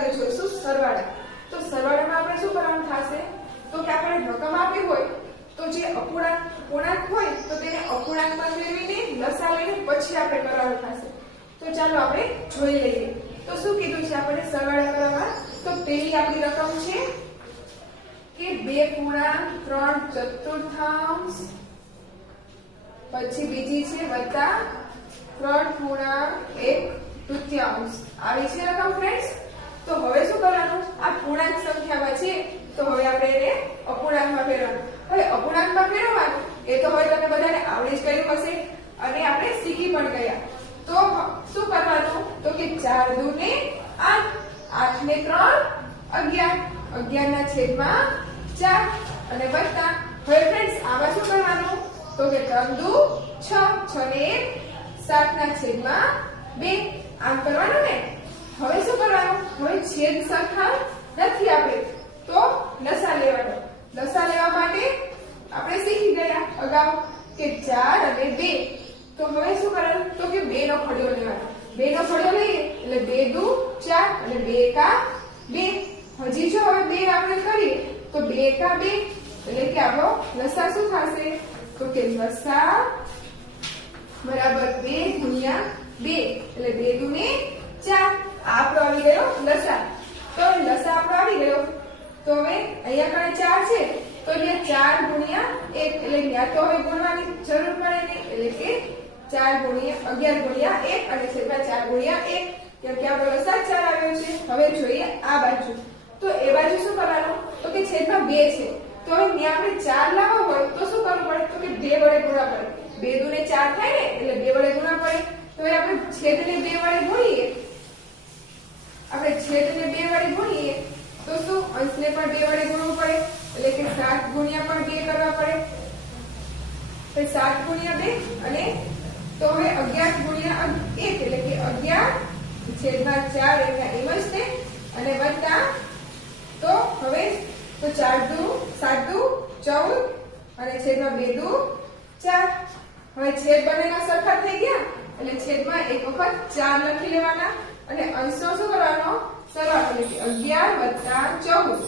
આગળ જોઈશું સરવાળા। તો સરવાળામાં આપણે શું કરવાનું થશે તો કે આપણે રકમ આપી હોય તો જે અપૂર્ણાંક પૂર્ણાંક હોય તો તેને અપૂર્ણાંકમાં ફેરવીને લસા લઈને પછી આપણે કરવાનું થશે। તો ચાલો આપણે જોઈ લઈએ। તો શું કીધું છે આપણે સરવાળા કરવા? તો પહેલી આપણી રકમ છે કે 2.3 પછી બીજી છે વત્તા 3.1 આવી છે રકમ ફ્રેન્ડ્સ। તો હવે શું કરવાનું આ પૂર્ણાંક સંખ્યામાં છે તો હવે આપણે એને અપૂર્ણાંકમાં ફેરવવાનું। હવે અપૂર્ણાંકમાં ફેરવવાનું એ તો હવે તમે બધાને આવડી જ ગયું હશે અને આપણે શીખી પણ ગયા। તો શું કરવાનું તો કે 4 દુ ને 8 8 ને 3 11 11 ના છેદમાં 4 અને વત્તા હવે ફ્રેન્ડ્સ આમાં શું કરવાનું તો કે 3 દુ 6 6 ને 1 7 ના છેદમાં 2 આમ કરવાનું ને। હવે શું કરવાનું હવે છેદ સરખા નથી આપણે તો લસા લેવાનો। લસા લેવા માટે આપણે શીખી ગયા અગાઉ કે 4 અને 2 તો હવે શું કરવાનું તો કે 2 નો ફળિયો લેવાનો। 2 નો ફળિયો લઈએ એટલે 2 દુ 4 અને 2 એકા 2 હજી જો હવે 2 આપણે કરીએ તો 2 એકા 2 એટલે કે આપણો લસા શું થશે તો કે લસા બરાબર 2 ગુણ્યા 2 એટલે 2 દુ ને 4 આપણો આવી ગયો લસા। તો લસા આપણો આવી ગયો તો હવે અહીંયા કણે 4 છે તો અહીંયા 4 ગુણ્યા 1 એટલે ત્યાં તો હવે ગુણવાની જરૂર પડે નહીં એટલે કે 4 ગુણ્યા 11 ગુણ્યા 1 અને છેદમાં 4 ગુણ્યા 1 કેમ કે આપણો લસા 4 આવ્યો છે। હવે જોઈએ આ બાજુ તો એ બાજુ શું કરવાનું તો કે છેદમાં 2 છે તો હવે ત્યાં આપણે 4 લાવવા હોય તો શું કરવું પડે તો કે 2 વડે ગુણવા પડે। 2 દુ ને 4 થાય ને એટલે 2 વડે ગુણવા પડે। તો હવે આપણે છેદને 2 વડે ગુણીએ આપણે છેદને 2 વડે ગુણીએ તો શું અંશને પણ 2 વડે ગુણવું પડે એટલે કે 7 ગુણ્યા પણ 2 કરવા પડે તો 7 ગુણ્યા 2 અને તો હવે 11 ગુણ્યા 1 એટલે કે 11 છેદમાં 4 એટલે એમ જ છે અને વત્તા તો હવે તો 4 દુ 7 દુ 14 અને છેદમાં 2 દુ 4 હવે છેદ બંનેના સરખા થઈ ગયા એટલે છેદમાં એક વખત 4 લખી લેવાના અને અંશનો શું કરવાનો સરવાળો એટલે કે 11 + 14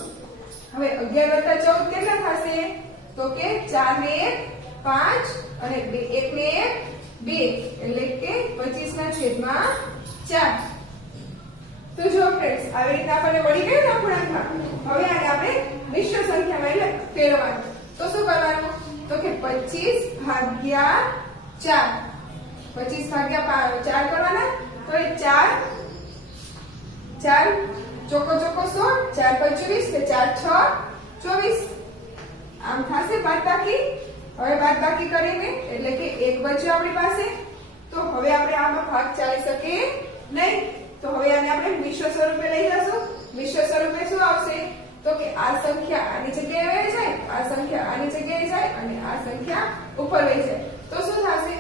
હવે 11 + 14 કેટલા થશે તો કે 4 ને 1 5 અને 1 ને 1 2 એટલે કે 25 ના છેદમાં 4। તો જો ફ્રેન્ડ્સ આવી રીતે આપણને મળી ગયું ને અપૂર્ણાંકમાં। હવે આને આપણે મિશ્ર સંખ્યામાં એટલે ફેરવવાનું તો શું કરવાનું તો કે 25 ભાગ્યા 4 25 ભાગ્યા 4 કરવાના તો એ 4 ચોકો 16 4 × 25 કે 4 × 6 24 આમ થશે બાદબાકી। હવે બાદબાકી કરીને એટલે કે 1 બચ્યો આપણી પાસે તો હવે આપણે આમાં ભાગ ચાલી શકે નહીં તો હવે આને આપણે મિશ્ર સ્વરૂપે લઈ જશું। મિશ્ર સ્વરૂપે શું આવશે તો કે આ સંખ્યા આની જગ્યાએ વહી જાય આ સંખ્યા આની જગ્યાએ જાય અને આ સંખ્યા ઉપર વહી જાય તો શું થશે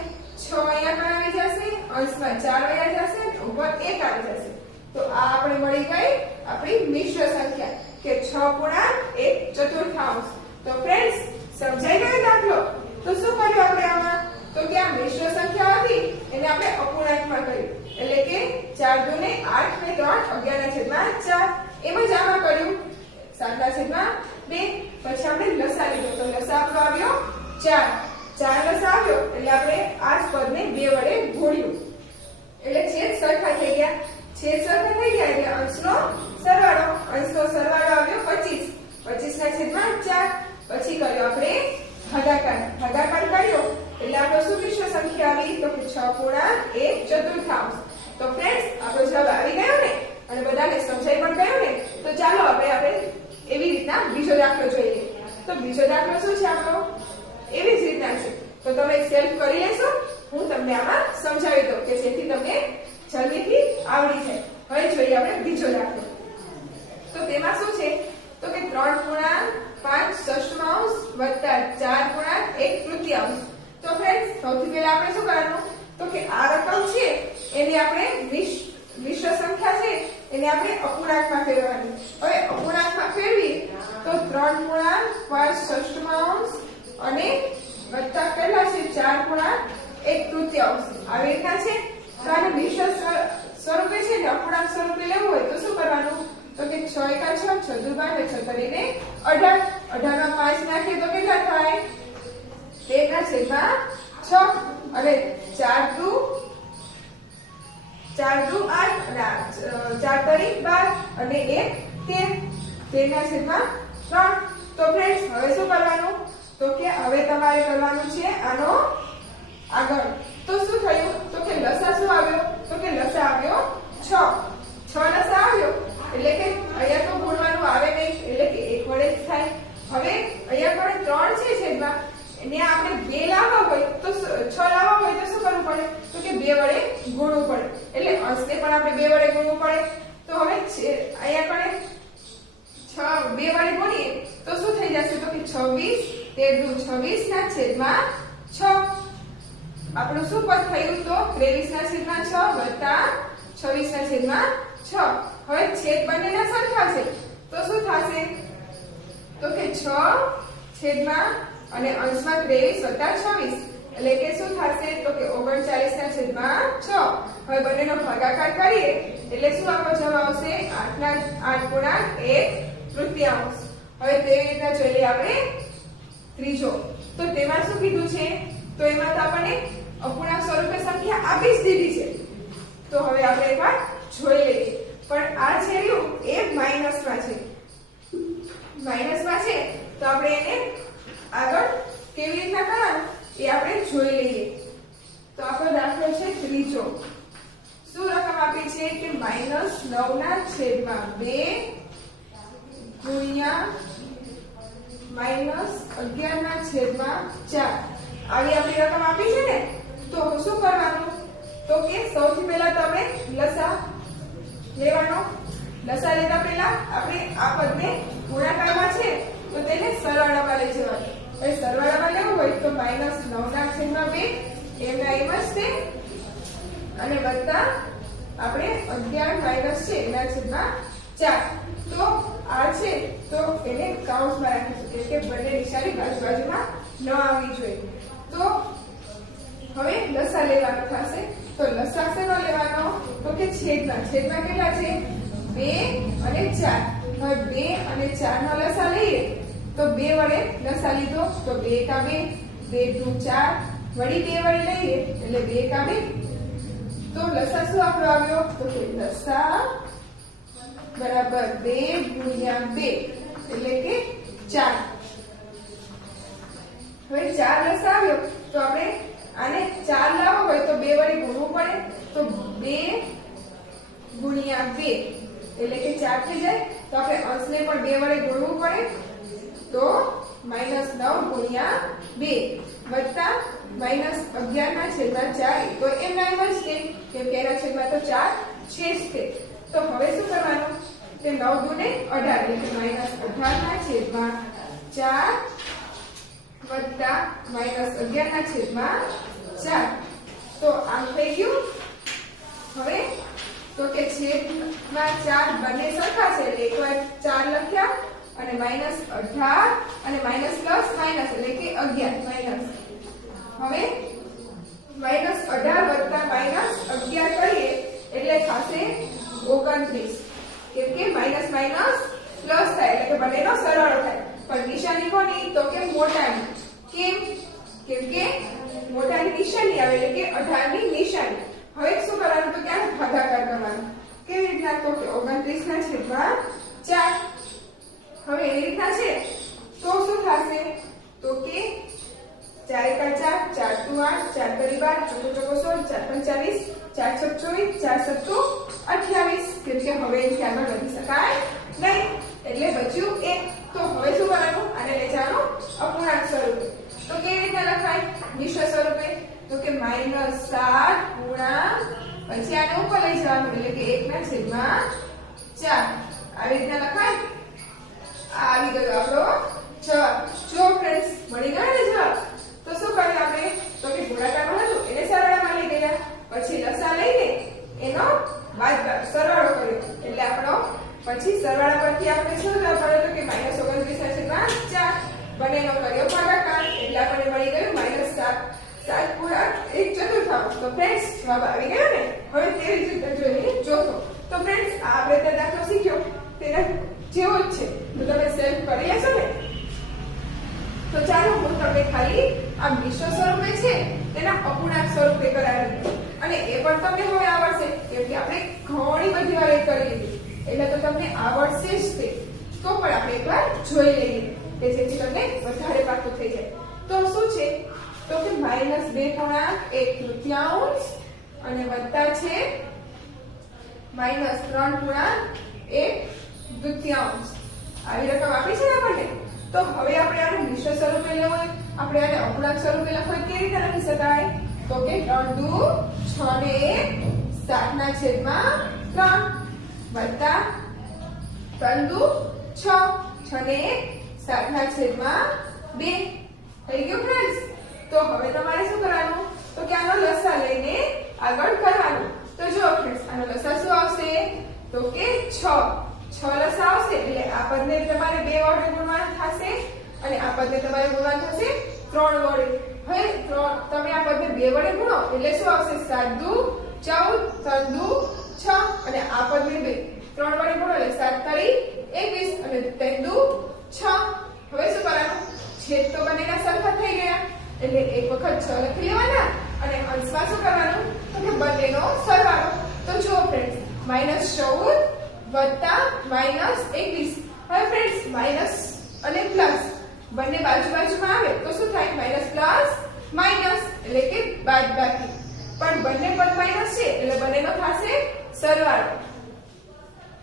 6 અહીંયા પણ આવી જશે અંશમાં 4 વયા જશે ઉપર 1 આવી જશે। તો આ આપણે મળી ગઈ આપણી મિશ્ર સંખ્યા કે 6.1/4। તો ફ્રેન્ડ્સ સમજાઈ ગયો દાખલો? તો શું કર્યું આપણે આમાં તો કે આ મિશ્ર સંખ્યા હતી એને આપણે અપૂર્ણાંકમાં કર્યું એટલે કે 4 દુ ને 8 ને 3 11 ના છેદમાં 4 એમ જ આમાં કર્યું 7 ના છેદમાં 2 પછી આપણે લસા લીધો તો લસા આપણો આવ્યો 4 લસા આવ્યો એટલે આપણે આ પદને 2 વડે ગુણ્યું એટલે છેદ સરખા થઈ ગયા। છેદ સરખા થઈ ગયા એટલે અંશનો સરવાળો આવ્યો 25 25 ના છેદમાં 4 પછી કર્યો આપણે ભાગાકાર કર્યો એટલે આપણો શું મિશ્ર સંખ્યા આવી તો કે 6.1/4। તો ફ્રેન્ડ્સ આપણો જવાબ આવી ગયો ને અને બધાને સમજાઈ પણ ગયો ને તો ચાલો આપણે એવી રીતના બીજો દાખલો જોઈએ। તો બીજો દાખલો શું છે આપણો એવી જ રીતના છે તો તમે સેલ્ફ કરી લેશો હું તમને આમાં સમજાવી દઉં કે જેથી તમને જલ્દીથી આવડી જાય। હવે જોઈએ આપણે બીજો દાખલો તો તેમાં શું છે તો કે 3.5/6 વત્તા 4.1/3। તો ફ્રેન્ડ્સ સૌથી પહેલા આપણે શું કરવાનું તો કે આ રકમ છે એને આપણે મિશ્ર સંખ્યા છે એને આપણે અપૂર્ણાંકમાં ફેરવવાની। હવે અપૂર્ણાંકમાં ફેરવી તો 3.5/6 અને વત્તા કેટલા છે 4.1/3 આવી રીતના છે। તો આને મિશ્ર સ્વરૂપે છે ને અપૂર્ણાંક સ્વરૂપે લેવું હોય તો શું કરવાનું એકા 6, 6 દુ 12, 6 તરીને 18, 18 માં 5 નાખીએ તો કેટલા થાય? 13/6 અને 4 દુ 8 અને 4 તરી 12 અને 1 13, 13/3. તો ફ્રેન્ડ્સ હવે શું કરવાનું? તો કે હવે તમારે કરવાનું છે આનો આગળ. તો શું થયું? તો કે લસા શું આવ્યો? તો કે લસા આવ્યો 6 લસા આવ્યો એટલે કે અહીંયા તો ગુણવાનું આવે નહીં એટલે કે 1 વડે જ થાય. હવે અહીંયા પણ 3 છે છેદમાં, એને આપણે 2 લાવવા હોય તો 6 લાવવા હોય તો શું કરવું પડે? તો કે 2 વડે ગુણવું પડે. એટલે અંશને પણ આપણે 2 વડે ગુણવું પડે. તો હવે અહીંયા પણ 2 વડે ગુણીએ તો શું થઈ જશે? તો કે 26, 13 દુ 26 ના છેદમાં 6. આપણું શું પદ થયું? તો 23 ના છેદમાં 6 વત્તા 26 ના છેદમાં 6. હવે છેદ બંનેના સરખા છે તો શું થશે? તો કે 6 છેદમાં અને અંશમાં 23 વત્તા 26 એટલે કે શું થશે? તો કે 39 ના છેદમાં 6. હવે બંનેનો ભાગાકાર કરીએ એટલે શું આપણો જવાબ આવશે? 8 ગુણાંક 1/3. હવે તેવી રીતના જોઈ લઈએ આપણે ત્રીજો. તો તેમાં શું કીધું છે? તો એમાં તો આપણને અપૂર્ણાંક સ્વરૂપે સંખ્યા આપી જ દીધી છે. તો હવે આપણે એકવાર જોઈ લઈએ. પણ આ છે રહ્યું એ માઈનસમાં છે. માઈનસમાં છે તો આપણે એને આગળ કેવી રીતના કરવાનું એ આપણે જોઈ લઈએ. તો આપણો દાખલો છે ત્રીજો. શું રકમ આપી છે? કે -9 ના છેદમાં 2 ગુણ્યા -11 ના છેદમાં 4 આવી આપણી રકમ આપી છે ને. તો શું કરવાનું? તો કે સૌથી પહેલા તો આપણે લસા લેવાનો. લસા લેતા પહેલા આપણે આ પદને ગુણાકારમાં છે તો તેને સરવાળામાં લઈ જવાનું. હવે સરવાળામાં લેવું હોય તો -9 ના છેદમાં 2 એમના એમ જ છે અને વત્તા આપણે 11 છે એના છેદમાં 4. તો આ છે તો એને કાઉન્સમાં રાખીશું એટલે કે બંને નિશાની બાજુમાં ન આવવી જોઈએ. તો હવે લસા લેવાનો થશે. તો લસા શેનો લેવાનો? તો કે છેદમાં કેટલા છે? 2 અને 4. હવે 2 અને 4 નો લસા લઈએ તો 2 વડે લસા લીધો તો 2 એકા 2, 2 દુ 4 વળી 2 વડે લઈએ એટલે 2 એકા 2. તો લસા શું આપણો આવ્યો? તો કે લસા બરાબર 2 ગુણ્યા 2 એટલે કે 4. હવે 4 લસા આવ્યો તો આપણે આને 4 લાવવો હોય તો 2 વડે ગુણવું પડે. તો 2 ગુણ્યા 2 એટલે કે 4 થઈ જાય. તો આપણે અંશને પણ 2 વડે ગુણવું પડે. તો -9 ગુણ્યા 2 વત્તા -11 ના છેદમાં 4. તો એમના એમ જ છે કેમ કે એના છેદમાં તો 4 છે જ તે. તો હવે શું કરવાનું? કે 9 દુ ને 18 એટલે -18 ના છેદમાં 4 વત્તા -11 ના છેદમાં 4. તો આમ થઈ ગયું. હવે તો કે છેદમાં 4 બંને સરખા છે એટલે એકવાર 4 લખ્યા અને -18 અને માઈનસ પ્લસ માઈનસ એટલે કે 11 માઈનસ. હવે -18 વત્તા -11 કરીએ એટલે થશે 29. કેમ કે માઈનસ માઈનસ પ્લસ થાય એટલે કે બંનેનો સરવાળો થાય. પણ નિશાની કોની? તો કે મોટાની. કેમ કે મોટાની નિશાની આવે એટલે કે 18 ની નિશાની. હવે શું કરવાનું? તો કે આનો ભાગાકાર કરવાનો. કેવી રીતના? તો કે 29 ના છેદમાં 4. હવે એ રીતના છે તો શું થશે? તો કે 4 એકા 4, 4 દુ 8, 4 તરી 12, 4 ચોકો 16, 4 પંચ 24, 4 છક 24, 4 સત્તુ 28. કેમ કે હવે એથી આગળ વધી શકાય નહીં એટલે બચ્યું 1. તો હવે શું કરવાનું? આને લઈ જવાનું અપૂર્ણાંક સ્વરૂપે. તો કેવી રીતના લખાય નિશ્ચય સ્વરૂપે? તો કે -7 ગુણ્યા પછી આને ઉપર લઈ જવાનું એટલે કે 1 ના છેદમાં 4. આવી રીતના લખાય. આવી ગયો આપણો જવાબ. જો ફ્રેન્ડ્સ મળી ગયો ને જવાબ. તો શું કર્યું આપણે? તો કે ગુણાકારમાં હતું એને સરવાળામાં લઈ ગયા. પછી લસા લઈને એનો સરવાળો કર્યો એટલે આપણો પછી સરવાળા પરથી આપણે શું જવાબ પડ્યો? તો કે -29 ના છેદમાં 4. બંનેનો કર્યો ભાગાકાર એટલે આપણને મળી ગયું -7. 7 ગુણ્યા 1/4. તો ફ્રેન્ડ્સ જવાબ આવી ગયો ને. હવે તેવી જ રીતે જોઈએ ચોથો. તો ફ્રેન્ડ્સ આ આપણે દાખલો શીખ્યો તેના જેવો જ છે. તો તમે સેલ્ફ કરી લેશો ને? તો ચાલો હું તમને ખાલી આ મિશ્ર સ્વરૂપે છે તેના અપૂર્ણાંક સ્વરૂપે કરાવી દઉં અને એ પણ તમને હવે આવડશે કેમ કે આપણે ઘણી બધી વાર એ કરી લીધી એટલે તો તમને આવડશે જ તે. તો પણ આપણે એકવાર જોઈ લઈએ કે જેથી તમને વધારે પાકું થઈ જાય. તો શું છે તો કે -2.1/3 અને વત્તા છે -3.1/2 આવી રકમ આપી છે ને આપણને. તો હવે આપણે આને મિશ્ર સ્વરૂપે લેવું હોય આપણે આને અપૂર્ણાંક સ્વરૂપે લખવું હોય કેવી રીતે લખી શકાય તો કે 3 દુ 6 ને 1 7/3 વત્તા 3 દુ 6 6 ને 1 7/2 થઈ ગયું ફ્રેન્ડ્સ. તો હવે તમારે શું કરવાનું તો કે આનો લસા લઈને આગળ કરવાનું. તો જો ફ્રેન્ડ્સ આનો લસા શું આવશે તો કે 6 લસા આવશે એટલે આ પદને તમારે 2 વડે ગુણવાનું થશે અને આ પદને તમારે ગુણવાનું થશે 3 વડે. હવે તમે આ પદને 2 વડે ગુણો એટલે શું આવશે 7 દુ 14 3 દુ 6 અને આ પદને 3 વડે ગુણો એટલે 7 તારી 21 અને 3 દુ 6. હવે શું કરવાનું છેદ તો બંનેના સરખા થઈ ગયા એટલે એક વખત 6 લખી લેવાના અને અંશમાં શું કરવાનું તો કે બંનેનો સરવાળો. તો જુઓ ફ્રેન્ડ્સ -14 વત્તા -21. હવે ફ્રેન્ડ્સ માઈનસ અને પ્લસ બંને બાજુમાં આવે તો શું થાય માઈનસ પ્લસ માઈનસ એટલે કે બાદબાકી. પણ બંને પદ માઈનસ છે એટલે બંનેનો થશે સરવાળો.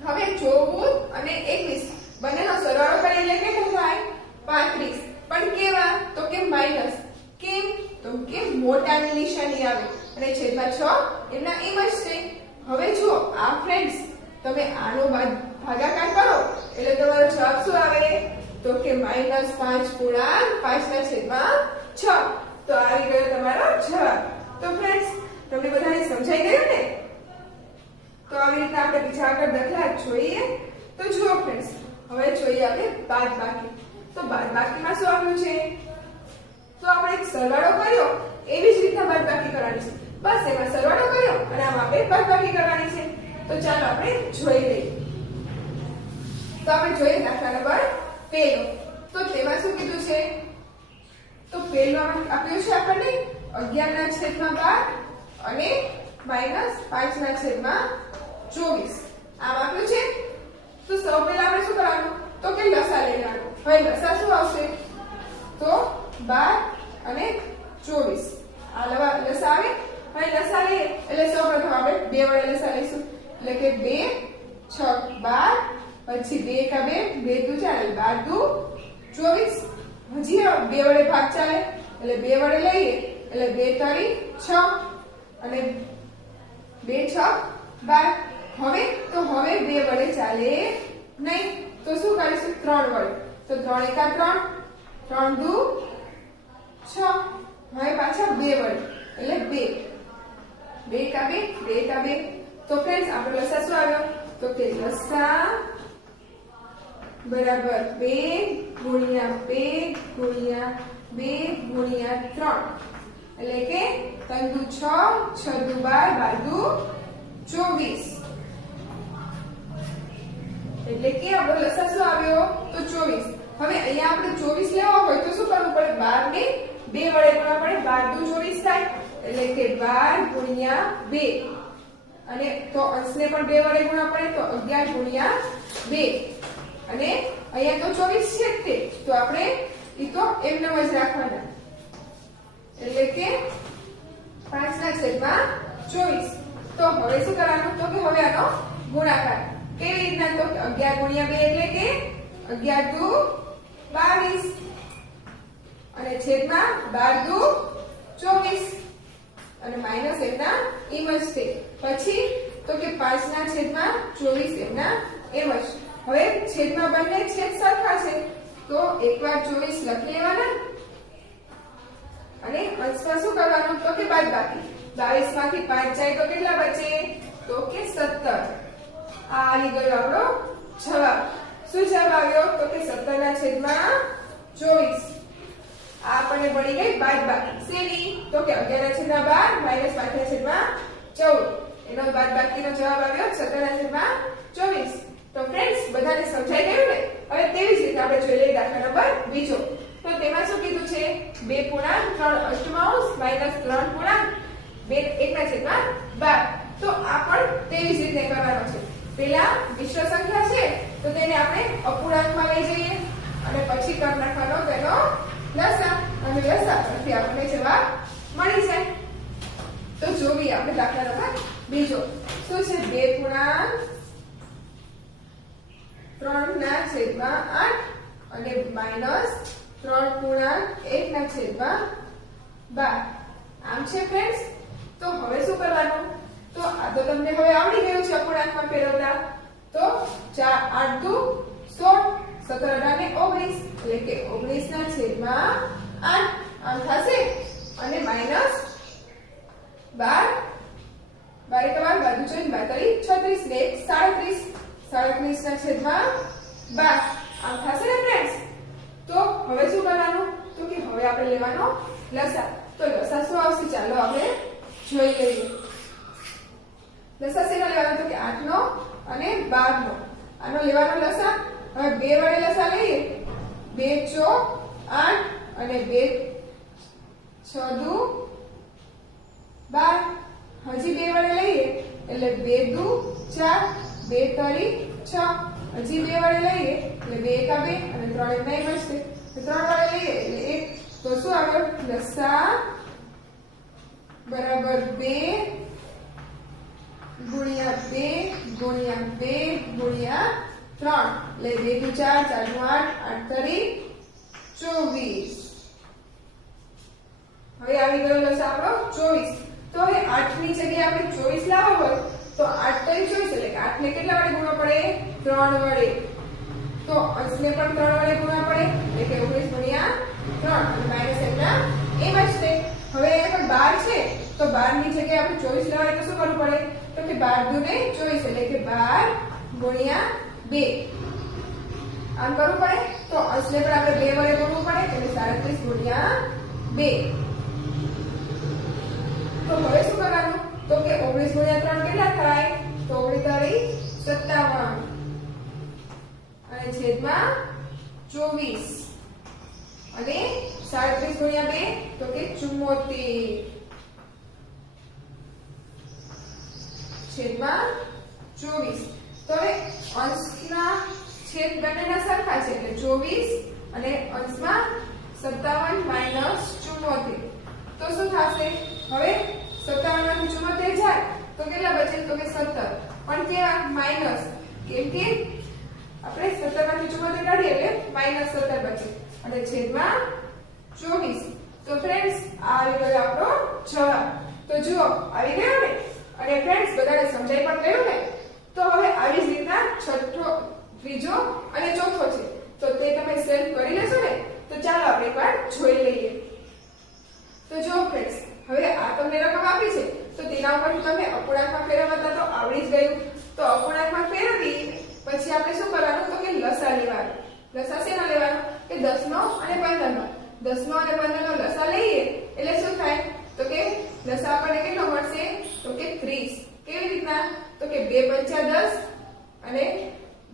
હવે 14 અને 21 બંનેનો સરવાળો કરીએ એટલે કેટલું થાય 35. પણ કેવા તો કે માઈનસ. કેમ તો કે મોટાની નિશાની આવે અને છેદમાં 6 એમના એમ જ છે. હવે જુઓ આ ફ્રેન્ડ્સ તમે આનો ભાગાકાર કરો એટલે તમારો જવાબ શું આવે તો કે -5/5/6. તો આવી ગયો તમારો જવાબ. તો ફ્રેન્ડ્સ તમને બધાને સમજાઈ ગયું ને? તો આવી રીતે આપણે બીજા આગળ દાખલા જોઈએ. તો જુઓ ફ્રેન્ડ્સ હવે જોઈએ આપણે બાદબાકી. તો બાદબાકીમાં શું આવ્યું છે તો આપણે સરવાળો કર્યો એવી જ રીતના બાદબાકી કરવાની છે. બસ એમાં સરવાળો કર્યો અને આમાં આપણે બાદબાકી કરવાની છે. તો ચાલો આપણે જોઈ લઈએ. તો આપણે જોઈએ દાખલા નંબર 1. તો તેમાં શું કીધું છે તો પહેલું આપ્યું છે આપણને 11/12 અને -5/24 આમ આપ્યું છે. તો સૌ પહેલા આપણે શું કરવાનું તો કે લસા લઈ લેવાનું. હવે લસા શું આવશે તો 12 અને 24 આ લસા આવે. હવે લસા લઈએ એટલે સૌપ્રથમ આપણે 2 વડે લસા લઈશું એટલે કે 2 6 12 પછી 2 કા 2 2 દુ ચાલે 12 દુ 24. હજી 2 વડે ભાગ ચાલે એટલે 2 વડે લઈએ એટલે 2 તારી 6 અને 2 6 12. હવે 2 વડે ચાલે નહીં તો શું કરીશું 3 વડે. તો 3 એકા 3 3 દુ 6. હવે પાછા 2 વડે એટલે 2 કા 2 2 કા 2. તો ફ્રેન્ડ્સ આપણો લસા શું આવ્યો તો કે લસા બરાબર 2 ગુણ્યા 2 ગુણ્યા 2 ગુણ્યા 3 એટલે કે 3 દુ 6 6 દુ 12 12 દુ 24. એટલે કે આપણો લસા શું આવ્યો તો 24. હવે અહીંયા આપણે 24 લેવા હોય તો શું કરવું પડે 12 ને 2 વડે ગુણવા પડે. 12 દુ 24 થાય એટલે કે 12 ગુણ્યા 2 અને તો અંશને પણ 2 વડે ગુણવા પડે તો 11 ગુણ્યા 2 અને અહીંયા તો 24 છે તે તો આપણે ઈ તો એમનેમ જ રાખવાના એટલે કે 5/24. તો હવે શું કરવાનું તો કે હવે આનો ગુણાકાર કેવી રીતના તો 11 ગુણ્યા 2 એટલે કે 11 દુ 22 અને છેદમાં 12 દુ 24 અને માઈનસ એમના એમ જ છે. પછી તો કે 5/24 એમના એમ જ. હવે છેદમાં બંને છેદ સરખા છે તો એકવાર 24 લખી લેવાના અને અંશમાં શું કરવાનું તો કે બાદબાકી. 22 માંથી 5 જાય તો કેટલા બચે તો કે 17. આ આવી ગયો આપણો જવાબ. શું જવાબ આવ્યો તો કે 17/24. આ આપણને પડી ગઈ બાદબાકી શેની તો કે 11/12 -5/14 એનો બાદબાકીનો જવાબ આવ્યો 17/24. તો ફ્રેન્ડ્સ બધાને 3 અષ્ટમાંશ માઇનસ 3 પૂર્ણાંક 1/12. તો આ પણ તેવી જ રીતે કરવાનો છે. પહેલા મિશ્ર સંખ્યા છે તો તેને આપણે અપૂર્ણાંકમાં લઈ જઈએ અને પછી કરી નાખવાનો તેનો લસા, અને લસા પરથી આપણને જવાબ મળી જાય. તો જોઈએ આપણે દાખલા નંબર બીજો શું છે? 2/3/8 અને માઇનસ 3/1/12. આમ છે ફ્રેન્ડ્સ. તો હવે શું કરવાનું? તો આ તો તમને હવે આવડી ગયું છે અપૂર્ણાંકમાં ફેરવતા. તો 8 દુ 16, 17 અને 19 એટલે કે 19/8 આમ થશે. અને માઇનસ 12 12 બાજુ જોઈને 32 36 ને 37 આમ થશે ને ફ્રેન્ડ્સ. તો હવે શું કરવાનું? તો કે હવે આપણે લેવાનો લસા. તો લસા શું આવશે? ચાલો આપણે જોઈ લઈએ. લસા શેના લેવાનો? તો કે 8 નો અને 12 નો. આનો લેવાનો લસા. હવે 2 વડે લસા લઈએ. 2 ચોક 8 અને 2 6 દુ 12. હજી 2 વડે લઈએ એટલે 2 દુ 4, 2 તરી 6. હજી 2 વડે લઈએ એટલે 2 એકા 2 અને 3 એમ નહીં બચશે. 3 વડે લઈએ એટલે 1. તો શું આવે? લસા બરાબર 2 ગુણ્યા 2 ગુણ્યા 2 ગુણ્યા 3 એટલે 2 દુ 4, 4 દુ 8, 8 તરી 24. હવે આવી ગયો લસા આપણો 24. તો હવે 8 ની જગ્યાએ આપણે 24 લાવવો હોય તો 8 તરી 24 એટલે કે 8 ને કેટલા વડે ગુણવા પડે? 3 વડે. તો અંશને પણ 3 વડે ગુણવા પડે એટલે કે 19 ગુણ્યા 3 અને માઈનસ એમના એમ જ છે. હવે અહીંયા પણ 12 છે તો 12 ની જગ્યાએ આપણે 24 લેવાય તો શું કરવું પડે? તો કે 12 દુ ને 24 એટલે કે 12 ગુણ્યા 2 આમ કરવું પડે. તો અંશને પણ આપણે 2 વડે ગુણવું પડે એટલે 37 ગુણ્યા 2. તો હવે શું કરવાનું? તો કે 19 ગુણ્યા 3 કેટલા થાય? તો 19 57 અને છેદમાં 24 અને 37 ગુણ્યા 2 તો કે 74 છેદમાં 24. તો હવે અંશના છેદ બંનેના સરખા છે એટલે 24 અને અંશમાં 57 માઈનસ 74. તો શું થશે? હવે 57 માંથી 74 જાય તો કેટલા બચે? તો કે 17. પણ ત્યાં માઈનસ, કેમ કે આપણે 17 માંથી 74 કાઢીએ એટલે માઈનસ 17 બચે અને છેદમાં 24. તો ફ્રેન્ડ્સ આવી ગયો આપણો જવાબ. તો જુઓ આવી ગયો ને. અને ફ્રેન્ડ્સ બધાને સમજાઈ પણ ગયું ને. તો હવે આવી જ રીતના છઠ્ઠો, ત્રીજો અને ચોથો છે તો તે તમે સેલ્ફ કરી લેશો ને. તો ચાલો આપણે એકવાર જોઈ લઈએ. તો જો ફ્રેન્ડ્સ હવે આ તમને રકમ આપી છે તો તેના ઉપરથી તમે અપૂર્ણાંકમાં ફેરવતા તો આવડી જ ગયું. તો અપૂર્ણાંકમાં ફેરવી પછી આપણે શું કરવાનું? તો કે લસા લેવાનો. લસા શેનો લેવાનો? કે 10 નો અને 15 નો. 10 નો અને 15 નો લસા લઈએ એટલે શું થાય? તો કે લસા આપણને કેટલો મળશે? તો કે 30. કેવી રીતના? તો કે 2 પંચા 10 અને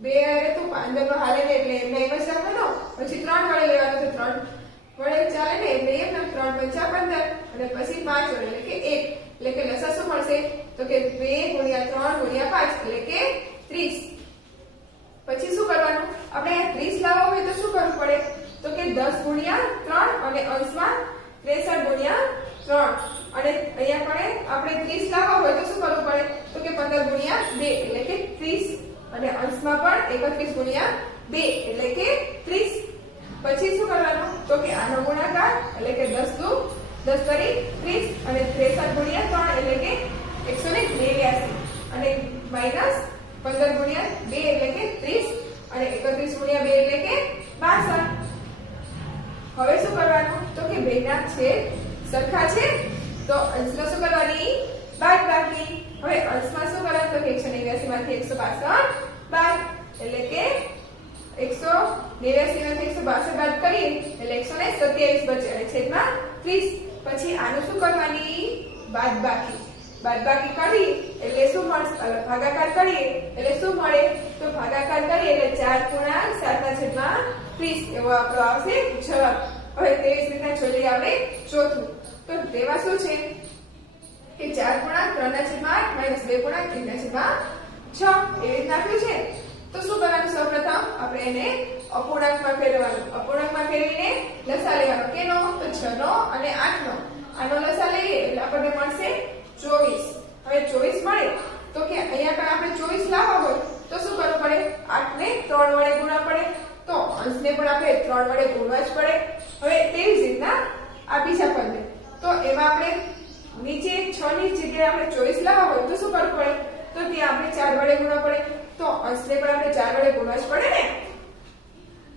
2 અરે તો 15 નો હાલે ને એટલે એમને એમ જ રાખવાનો. પછી 3 વડે લેવાનો તો 3 વડે ચાલે ને એટલે એમ 3 પંચા 15 અને પછી 5 વડે એટલે કે 1 એટલે કે લસા શું મળશે? તો કે 2 ગુણ્યા 3 ગુણ્યા 5 એટલે કે 30. પછી શું કરવાનું? આપણે 30 લાવવો હોય તો શું કરવું પડે? તો કે 10 ગુણ્યા 3 અને અંશમાં 63 ગુણ્યા 3 અને અહીંયા પણ આપણે 30 લાવવા હોય તો શું કરવું પડે? તો કે 15 ગુણ્યા 2 એટલે કે 30 અને અંશમાં પણ 31 ગુણ્યા 2 એટલે કે 30. પછી શું કરવાનું? તો કે આનો ગુણાકાર એટલે કે 10 દુ 10 તરી 30 અને 63 ગુણ્યા 3 એટલે કે 189 અને માઈનસ 15 ગુણ્યા 2 એટલે કે 30 અને 31 ગુણ્યા 2 એટલે કે 62. હવે શું કરવાનું? તો કે બેના છેદ સરખા છે તો અંશમાં શું કરવાની? બાદબાકી. હવે અંશમાં શું કરવાનું? તો કે 189 માંથી 162 બાદ એટલે કે 189 માંથી 162 બાદ કરીએ એટલે 127 બચે અને છેદમાં 30. પછી આનું શું કરવાની? બાદબાકી. બાદબાકી કરી એટલે શું મળશે? ભાગાકાર કરીએ એટલે શું મળે? તો ભાગાકાર કરીએ એટલે 4 પૂર્ણાંક 7/30 એવો આપણો આવશે જવાબ. હવે તેવી જ રીતના જોઈ લઈએ આપણે ચોથું. તો તેમાં શું છે કે 4 ગુણાંક 3/8 માઇનસ 2 ગુણાંક 3/6 એવી રીતના આપ્યું છે. તો શું કરવાનું? સૌપ્રથમ આપણે એને અપૂર્ણાંકમાં ફેરવવાનું. અપૂર્ણાંકમાં ફેરવીને લસા લેવાનો. કેનો? તો 6 નો અને 8 નો. આનો લસા લઈએ એટલે આપણને મળશે 24. હવે 24 મળે તો કે અહીંયા પણ આપણે 24 લાવવા હોય તો શું કરવું પડે? 8 ને 3 વડે ગુણવા પડે. તો અંશને પણ આપણે 3 વડે ગુણવા જ પડે. હવે તેવી જ રીતના આ બીજા પદને તો એમાં આપણે નીચે 6 ની જગ્યાએ આપણે 24 લાવવા હોય તો શું કરવું પડે? તો ત્યાં આપણે 4 વડે ગુણવા પડે. તો અંશને પણ આપણે 4 વડે ગુણવા જ પડે ને.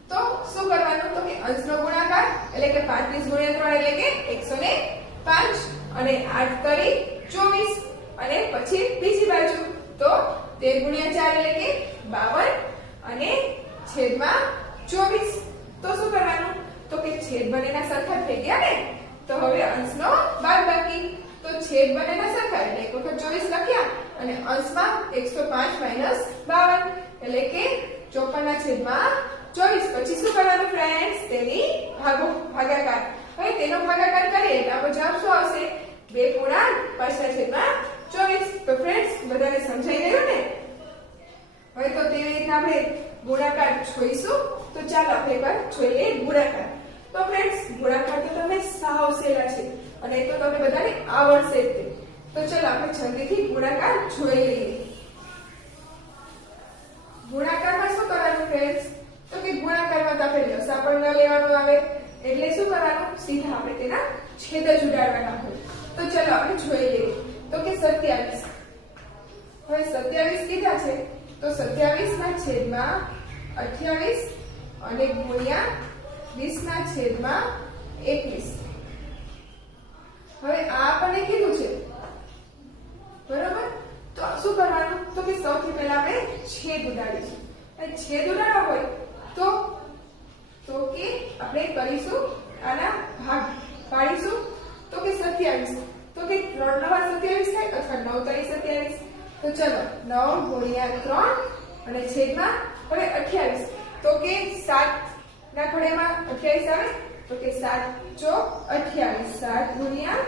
તો શું કરવાનું? તો કે અંશનો ગુણાકાર એટલે કે 35 ગુણ્યા 3 એટલે કે 105 અને 8 કરી 24 અને પછી બીજી બાજુ તો 13 ગુણ્યા 4 એટલે કે 52 અને છેદમાં 24. તો શું કરવાનું? તો કે છેદ બંનેના સરખા થઈ ગયા ને. તો હવે અંશનો બાદબાકી. તો છેદ બંનેના સરખા એટલે એક વખત 24 લખ્યા અને અંશમાં 105 માઇનસ 52 એટલે કે 54 ના છેદમાં 24. પછી શું કરવાનું ફ્રેન્ડ્સ? તેની ભાગાકાર. હવે તેનો ભાગાકાર કરીએ એટલે આપણો જવાબ શું આવશે? 2 પૂર્ણાંક 5 ના છેદમાં 24. તો ફ્રેન્ડ્સ બધાને સમજાઈ ગયું ને? હવે તો તેવી રીતના આપણે ગુણાકાર જોઈશું. તો ચાલો આપણે એકવાર જોઈએ ગુણાકાર. તો ફ્રેન્ડ્સ ગુણાકાર તો તમને સાવ સહેલા છે અને એ તો તમને બધાને આવડશે જ. તો ચાલો આપણે જલ્દીથી ગુણાકાર જોઈ લઈએ. ગુણાકારમાં શું કરવાનું ફ્રેન્ડ્સ? તો કે ગુણાકારમાં તો આપણે લસા પણ ન લેવાનું આવે એટલે શું કરવાનું? સીધા આપણે તેના છેદ જ ઉડાડવાના હોય. તો ચાલો આપણે જોઈ લઈએ. તો કે 27. હવે 27 કીધા છે તો 27 ના છેદમાં 28 અને ગુણ્યા 20 ના છેદમાં 21. હવે આ આપણને કીધું છે બરોબર. તો શું કરવાનું? તો કે સૌથી પહેલા આપણે છેદ ઉડાડીશું. અને છેદ ઉડાડવા હોય તો કે આપણે કરીશું આના ભાગ પાડીશું. તો કે 27. તો કે 3 નવા 27 થાય અથવા 9 તરી 27. તો ચલો 9 ગુણ્યા 3 અને છેદમાં હવે 28. તો કે 7 ના ઘડિયામાં 28 આવે. તો કે 7 ચોક 28. 7 ગુણ્યા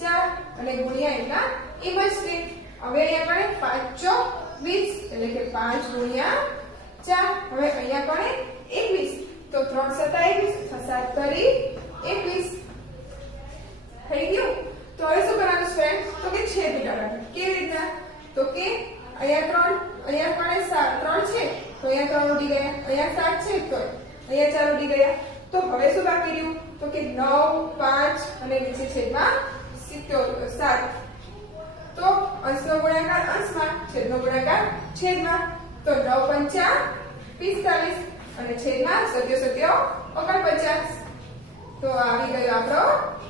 4 અને ગુણ્યા એમના એમ જ છે. હવે અહીંયા કણે 5 ચોક 20 એટલે કે 5 ગુણ્યા 4. હવે અહીંયા કણે 21. તો 3 સતા 21 7 તરી 21 થઈ ગયું. તો હવે શું કરવાનું ફ્રેન્ડ? તો કે છેદ ઉડાડવાનું. કેવી રીતના? તો કે અહીંયા 3 અહીંયા પણ 3 છે તો અહીંયા 3 ઉડી ગયા. અહીંયા 7 છે તો અહીંયા 4 ઉડી ગયા. તો હવે શું બાકી રહ્યું? તો કે 9 5 અને નીચે છેદમાં 7. તો અંશનો ગુણાકાર અંશમાં, છેદનો ગુણાકાર છેદમાં. તો 9 પંચા 45 અને છેદમાં 7 49. તો આવી ગયો આપણો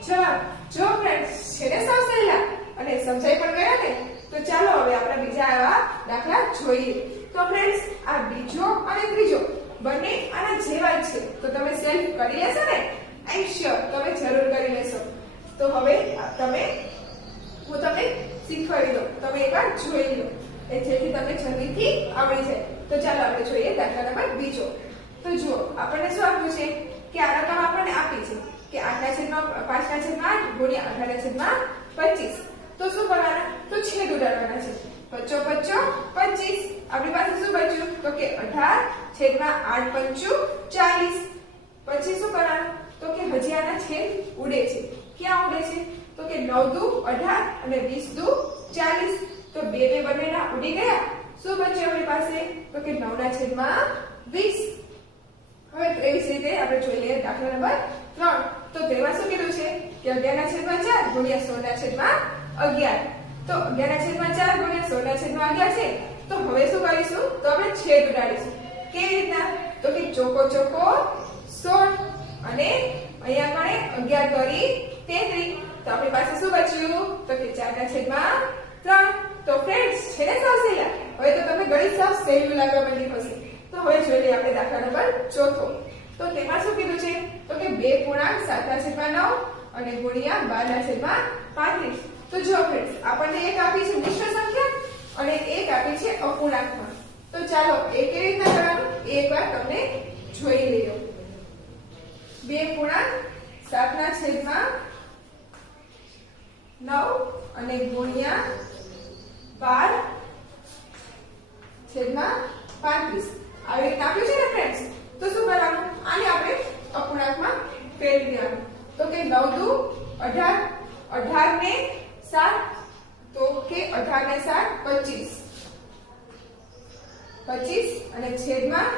જવાબ. જો ફ્રેન્ડ્સ છે ને સાવ સહેલા અને સમજાઈ પણ ગયા ને. તો ચાલો હવે આપણે બીજા આવા દાખલા જોઈએ. તો ફ્રેન્ડ્સ આ બીજો અને ત્રીજો બંને આના જેવા જ છે. તો તમે સેલ્ફ કરી લેશો ને? આઈ શ્યોર તમે જરૂર કરી લેશો. તો હવે હું તમને શીખવાડી દઉં. તમે એકવાર જોઈ લો જેથી તમને જલ્દીથી આવડી જાય. તો ચાલો આપણે જોઈએ દાખલા નંબર બીજો. તો જુઓ આપણને શું આપ્યું છે કે આ રકમ આપણને આપી છે કે 8/5/8 ગુણ્યા 18/25. તો શું કરવાના? તો છેદ ઉડાડવાના છે. 25 25. આપણી પાસે શું બચ્યું? તો કે 18/8 × 40. પછી શું કરવાનું? તો કે હજી આના છેદ ઉડે છે. ક્યાં ઉડે છે? તો કે 9 દુ 18 અને 20 દુ 40. તો બે બંનેના ઉડી ગયા. શું બચ્યું આપણી પાસે? તો કે 9/20. હવે એવી રીતે આપણે જોઈ લઈએ દાખલા નંબર 3. તો તેમાં શું કીધું છે કે 11/4 ગુણ્યા 16/11. તો 11/4 ગુણ્યા 16/11 છે. તો હવે શું કરીશું? તો આપણે છેદ ઉડાડીશું. કેવી રીતના? તો કે ચોકો 16 અને અહીંયા કણે 11 કરી 33. તો આપણી પાસે શું બચ્યું? તો કે 4/3. તો ફ્રેન્ડ્સ છે ને સાવ સહેલા. હવે તો તમને ગણિત સાવ સહેલું લાગવા માંડ્યું હશે. તો હવે જોઈ લઈએ આપણે દાખલા નંબર 4. તો તેમાં શું કીધું છે? તો કે 2 પૂર્ણાંક 7/9 અને ગુણ્યા 12/35. તો જો ફ્રેન્ડ્સ આપણને એક આપી છે મિશ્ર સંખ્યા અને એક આપી છે અપૂર્ણાંકમાં. તો ચાલો એ કેવી રીતના કરવાનું એ એકવાર તમને જોઈ લઈએ. 2 પૂર્ણાંક 7 ના છેદમાં 9 અને ગુણ્યા 12 છેદમાં 35 આવી રીતે આપ્યું છે ને ફ્રેન્ડ્સ. તો શું કરવાનું? આને આપણે અપૂર્ણાંકમાં ફેરવી દેવાનું. તો કે 9 દુ 18, 18 ને 7, તો કે 18 ને 7 25, 25 અને છેદમાં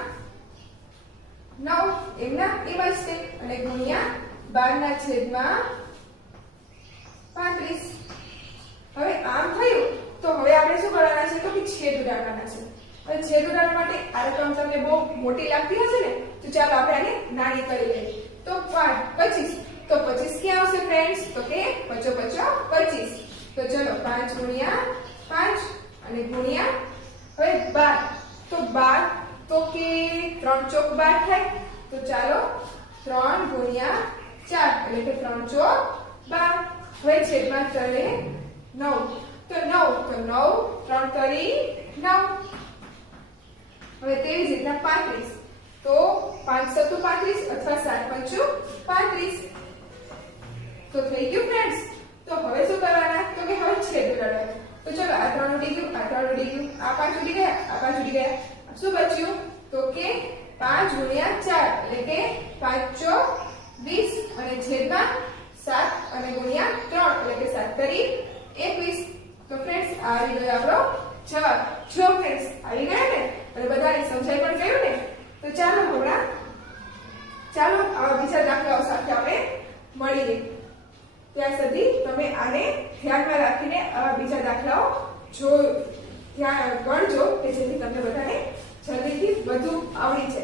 9 એમના એવા જ છે અને ગુણ્યા 12 ના છેદમાં 35. હવે આમ થયું તો હવે આપણે શું કરવાના છે? તો કે છેદ ઉડાડવાના છે. હવે છેદ ઉડાડવા માટે આ રકમ તમને બહુ મોટી લાગતી હશે ને, તો ચાલો આપણે આને નાની કરી લઈએ. તો 25, તો 25 ક્યાં આવશે ફ્રેન્ડ્સ? તો કે 5 25. તો ચલો 5 ગુણ્યા 5 અને ગુણ્યા હવે 12, તો 12 તો કે 3 ચોક 12 થાય. તો ચાલો 3 ગુણ્યા 4 એટલે કે 3 ચોક 12. હવે છેદમાં ચલે 9, તો 9 3 તરી 9. હવે તેવી જ રીતના 35, તો 5 સત્તુ 35 અથવા 7 પંચું 35. તો થઈ ગયું ફ્રેન્ડ્સ. તો હવે શું કરવાના? તો કે હવે છેદ ઉડાડવાના. તો ચલો આ 3 ઉડી ગયું, આ 3 ઉડી ગયું, આ 5 ઉડી ગયા, આ 5 ઉડી ગયા. શું બચ્યું? તો કે 5 ગુણ્યા 4 એટલે કે 5 ચોક 20 અને છેદમાં 7 અને ગુણ્યા 3 એટલે કે 7 તરી 21. તો ફ્રેન્ડ્સ આ આવી ગયો આપણો જવાબ. જો ફ્રેન્ડ્સ આવી ગયા ને અને બધાને સમજાઈ પણ ગયું ને, તો ચાલો આવા બીજા દાખલાઓ સાથે આપણે મળીએ. ત્યાં સુધી તમે આને ધ્યાનમાં રાખીને આવા બીજા દાખલાઓ ગણજો કે જેથી તમને બધાને જલ્દીથી બધું આવડી જાય.